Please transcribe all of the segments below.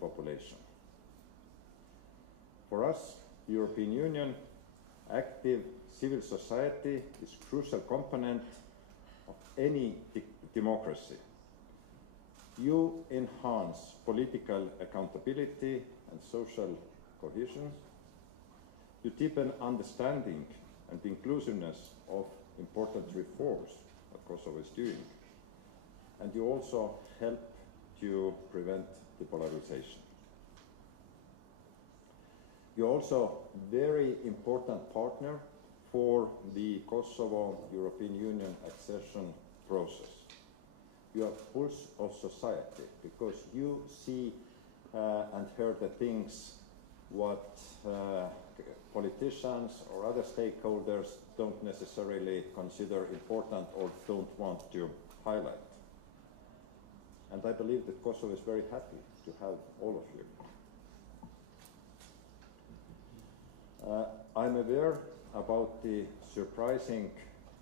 population. For us, the European Union, active civil society is a crucial component of any democracy. You enhance political accountability and social cohesion. You deepen understanding and inclusiveness of important reforms that Kosovo is doing. And you also help to prevent the polarization. You're also a very important partner for the Kosovo European Union accession process. You are pulse of society because you see and hear the things what politicians or other stakeholders don't necessarily consider important or don't want to highlight. And I believe that Kosovo is very happy to have all of you. I'm aware about the surprising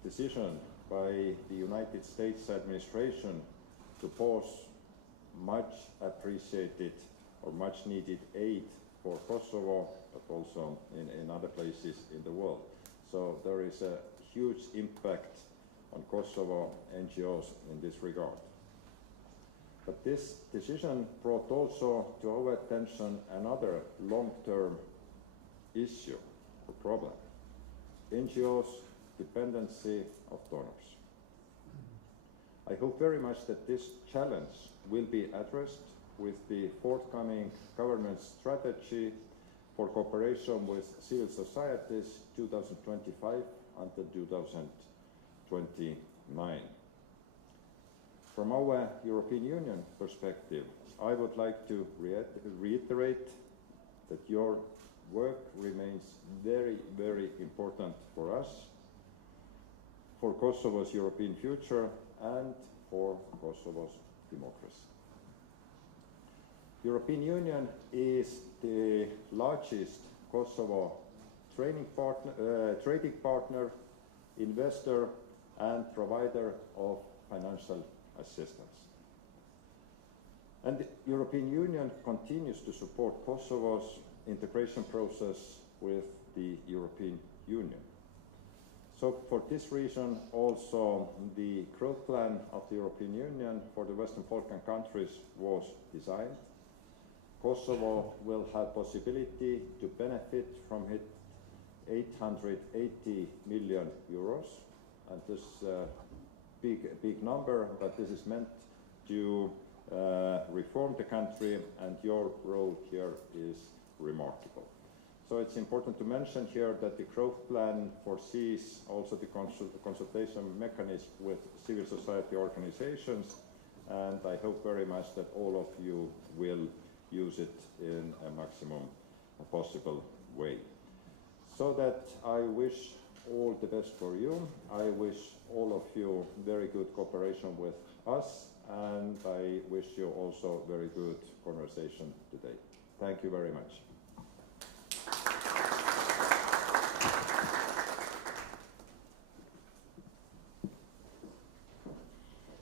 decision by the United States administration to pause much appreciated or much needed aid for Kosovo, but also in other places in the world. So there is a huge impact on Kosovo NGOs in this regard. But this decision brought also to our attention another long-term issue or problem: NGOs' dependency of donors. I hope very much that this challenge will be addressed with the forthcoming government strategy for cooperation with civil societies 2025 until 2029. From our European Union perspective, I would like to reiterate that your work remains very, very important for us, for Kosovo's European future, and for Kosovo's democracy. The European Union is the largest Kosovo trading partner, investor, and provider of financial assistance. And the European Union continues to support Kosovo's integration process with the European Union. So for this reason, also the growth plan of the European Union for the Western Balkan countries was designed. Kosovo will have possibility to benefit from it 880 million euros, and this big number, but this is meant to reform the country, and your role here is remarkable. So it's important to mention here that the growth plan foresees also the consultation mechanism with civil society organizations, and I hope very much that all of you will use it in a maximum possible way. So that I wish all the best for you. I wish all of you very good cooperation with us, and I wish you also very good conversation today. Thank you very much.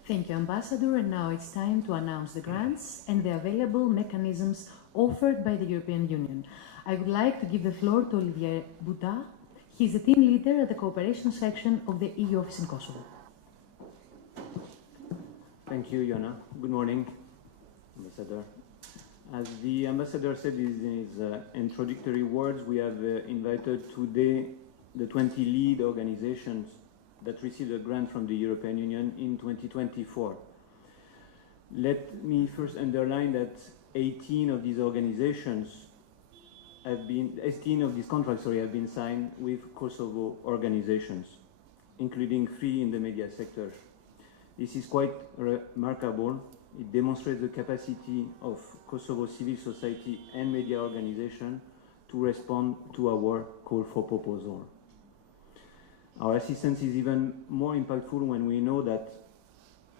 Thank you, Ambassador. And now it's time to announce the grants and the available mechanisms offered by the European Union. I would like to give the floor to Olivier Bouda. He is the team leader at the cooperation section of the EU office in Kosovo. Thank you, Jonna. Good morning, Ambassador. As the Ambassador said in his introductory words, we have invited today the 20 lead organizations that received a grant from the European Union in 2024. Let me first underline that 18 of these contracts have been signed with Kosovo organizations, including 3 in the media sector. This is quite remarkable. It demonstrates the capacity of Kosovo civil society and media organizations to respond to our call for proposal. Our assistance is even more impactful when we know that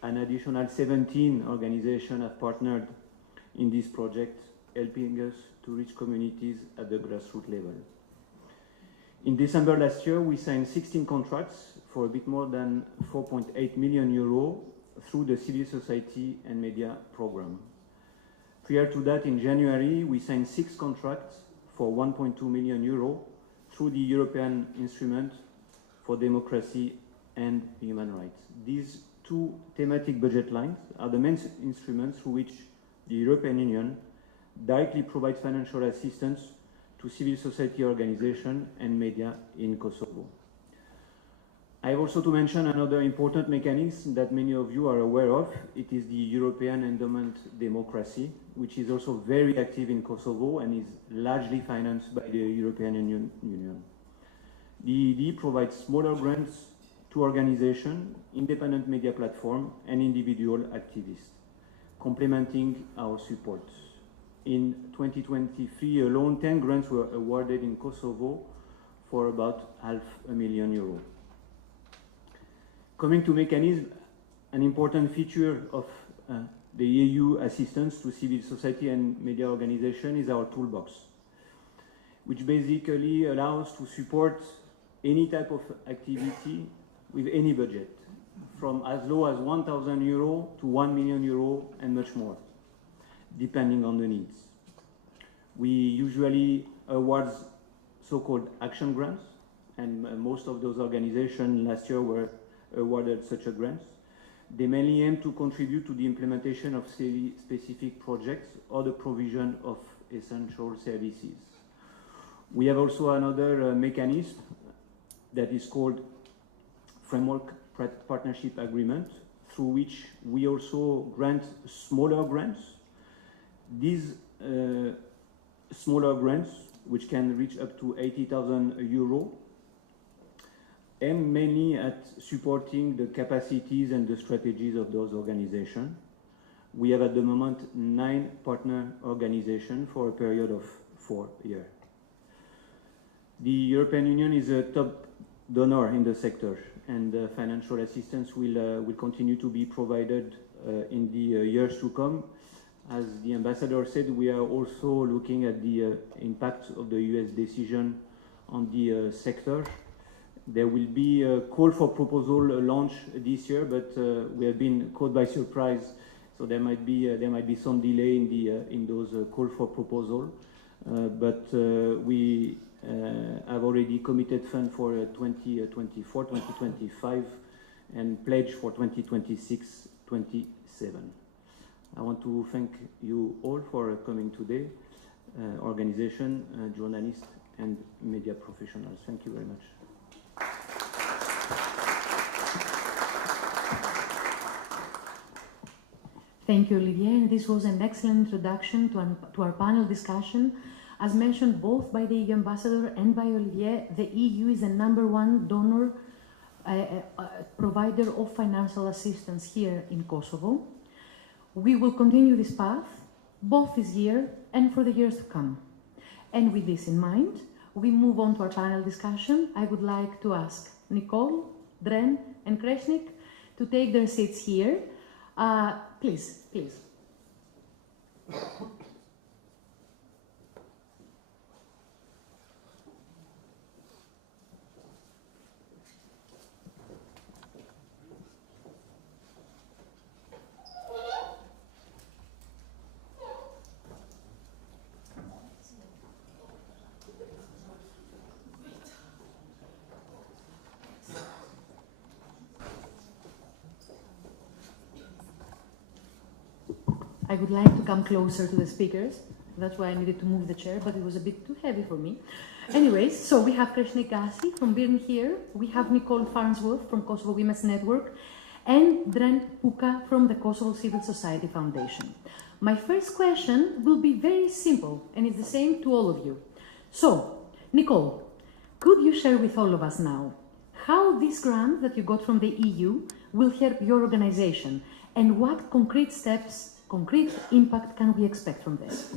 an additional 17 organizations have partnered in this project, helping us to reach communities at the grassroots level. In December last year, we signed 16 contracts for a bit more than 4.8 million euros through the civil society and media program. Prior to that, in January, we signed 6 contracts for 1.2 million euro through the European Instrument for Democracy and Human Rights. These 2 thematic budget lines are the main instruments through which the European Union directly provides financial assistance to civil society organizations and media in Kosovo. I have also to mention another important mechanism that many of you are aware of. It is the European Endowment Democracy, which is also very active in Kosovo and is largely financed by the European Union. The EED provides smaller grants to organizations, independent media platforms, and individual activists, complementing our support. In 2023 alone, 10 grants were awarded in Kosovo for about €500,000. Coming to mechanism, an important feature of the EU assistance to civil society and media organizations is our toolbox, which basically allows to support any type of activity with any budget, from as low as €1,000 to €1 million and much more, depending on the needs. We usually award so-called action grants, and most of those organizations last year were awarded such a grants. They mainly aim to contribute to the implementation of specific projects or the provision of essential services. We have also another mechanism that is called Framework Partnership Agreement, through which we also grant smaller grants. These smaller grants, which can reach up to €80,000, aim mainly at supporting the capacities and the strategies of those organizations. We have at the moment 9 partner organizations for a period of 4 years. The European Union is a top donor in the sector, and financial assistance will continue to be provided in the years to come. As the ambassador said, we are also looking at the impact of the US decision on the sector. There will be a call for proposal launch this year, but we have been caught by surprise, so there might be some delay in those call for proposal. But we have already committed funds for 2024, 2025, and pledge for 2026, 27. I want to thank you all for coming today, organization, journalists, and media professionals. Thank you very much. Thank you, Olivier. And this was an excellent introduction to our panel discussion. As mentioned both by the EU ambassador and by Olivier, the EU is the #1 donor provider of financial assistance here in Kosovo. We will continue this path both this year and for the years to come. And with this in mind, we move on to our panel discussion. I would like to ask Nicole, Dren, and Kreshnik to take their seats here. Please. I would like to come closer to the speakers. That's why I needed to move the chair, but it was a bit too heavy for me. Anyways, so we have Kreshnik Gassi from Birn here. We have Nicole Farnsworth from Kosovo Women's Network, and Dren Puka from the Kosovo Civil Society Foundation. My first question will be very simple, and it's the same to all of you. So, Nicole, could you share with all of us now how this grant that you got from the EU will help your organization, and what concrete impact can we expect from this?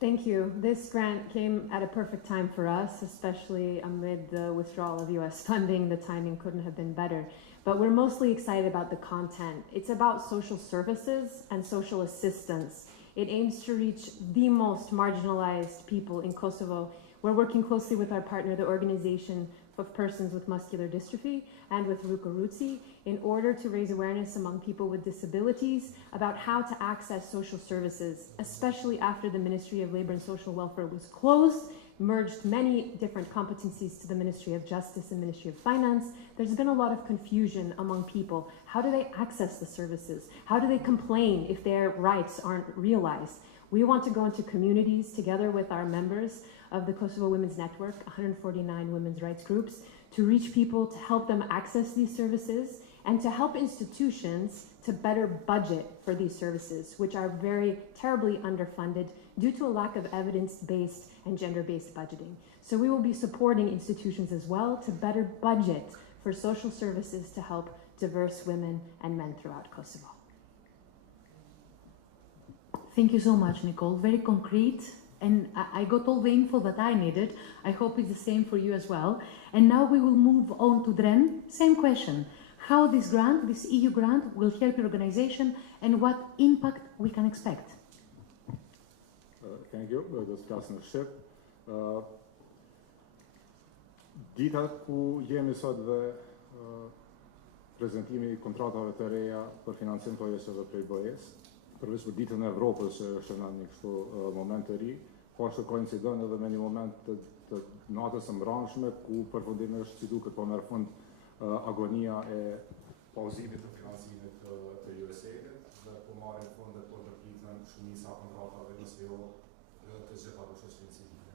Thank you. This grant came at a perfect time for us, especially amid the withdrawal of US funding. The timing couldn't have been better. But we're mostly excited about the content. It's about social services and social assistance. It aims to reach the most marginalized people in Kosovo. We're working closely with our partner, the Organization of persons with muscular dystrophy and with Ruka-Rutsi in order to raise awareness among people with disabilities about how to access social services, especially after the Ministry of Labor and Social Welfare was closed, merged many different competencies to the Ministry of Justice and Ministry of Finance. There's been a lot of confusion among people. How do they access the services? How do they complain if their rights aren't realized? We want to go into communities together with our members of the Kosovo Women's Network, 149 women's rights groups, to reach people, to help them access these services, and to help institutions to better budget for these services, which are very terribly underfunded due to a lack of evidence-based and gender-based budgeting. So we will be supporting institutions as well to better budget for social services to help diverse women and men throughout Kosovo. Thank you so much, Nicole. Very concrete, and I got all the info that I needed. I hope it's the same for you as well. And now we will move on to Dren. Same question. How this grant, this EU grant, will help your organization and what impact we can expect? Thank you. Do të flas në shqip. Dita ku jemi sot dhe prezantimi i kontratave të reja për financim të OJQ-ve prej BE-s, përveç për ditën e Evropës që shënon një kështu moment të ri, po ashtu koincidon edhe me një moment të natës së mbrëmshme ku përfundimisht si duket po merr fund agonia e pauzimit të financimit të USAID-it dhe po marrin fund dhe po ndërpritën shumica kontratave nëse jo të gjitha të shoqërinë civile.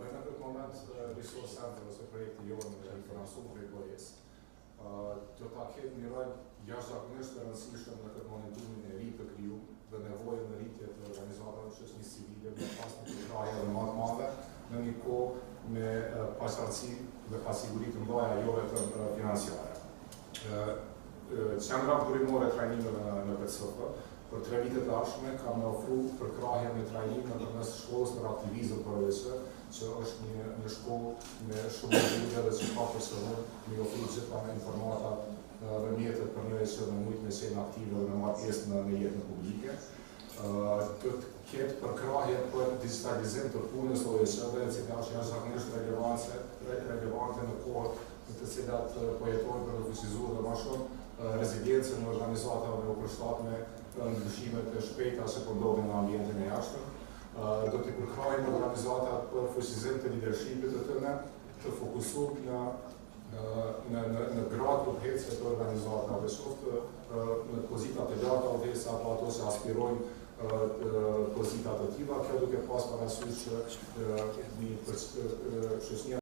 Dhe në këtë moment Resource Center ose projekti jonë i financuar prej BE-s do ta ketë një rol jashtëzakonisht të rëndësishëm në këtë momentumin e ri të krijuar dhe nevojën në rritje të organizatave të shoqërisë civile me pas një krahje më të madhe në një kohë me pasardhësi dhe pasiguri të mëdha jo vetëm financiare. Qendra burimore e trajnimeve në Kosovë për 3 vite të ardhshme ka më ofruar përkrahje me trajnim nëpërmes shkollës për aktivizëm për OJQ, që është një shkollë me shumë lidhje dhe që ka personel me ofruar gjitha informata dhe mjetet për një OJQ në mujtë me qenë aktive dhe me marrë pjesë në jetën publike. Të ketë përkrahje për digitalizim të punës OJQ-ve, e cila është jashtëzakonisht relevante në kohët në të cilat po jetojnë për të fuqizuar dhe më shumë reziliencën e organizatave u përshtatme ndryshimet e shpejta që po ndodhin në ambientin e jashtëm. Do të përkrahojmë organizatat për fuqizim të leadershipit të tyre, të fokusuar në gradë të udhëhecje të organizatave, qoftë në pozita të larta udhëhecë apo ato që aspirojnë pozita të tilla. Kjo duke pas parasysh që një shoqëri